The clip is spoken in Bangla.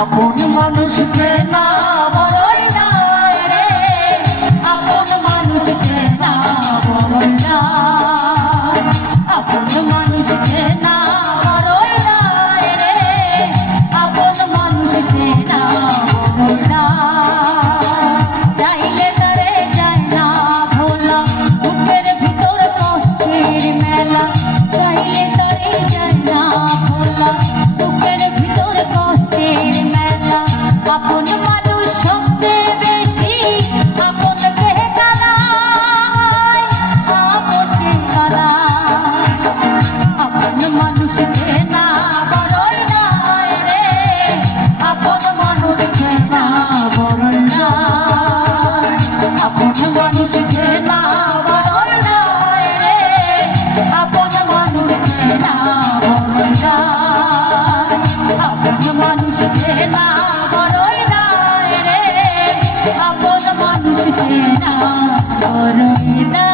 আপন মানুষ চেনা বড়ই নাই রে, আপন মানুষ চেনা বড়ই নাই, আপন মানুষ চেনা বড়ই নাই রে, আপন মানুষ চেনা বড়ই নাই। চাইলে তারে যায় না ভোলা, বুকের ভিতর কষ্টের মেলা, চাইলে তারে যায় না ভোলা, বুকের ভিতর কষ্টের মেলা। আপন মানুষ সবচেয়ে বেশি আপনকে কাঁদায়, আপনকে কাঁদায়। আপন মানুষ চেনা বড়ই নাই রে, আপন মানুষ চেনা বড়ই নাই, আপন মানুষ চেনা বড়ই নাই রে, আপন মানুষ চেনা বড়ই নাই, আপন মানুষ চেনা বড়ই নাই রে, আপন মানুষ চেনা বড়ই নাই।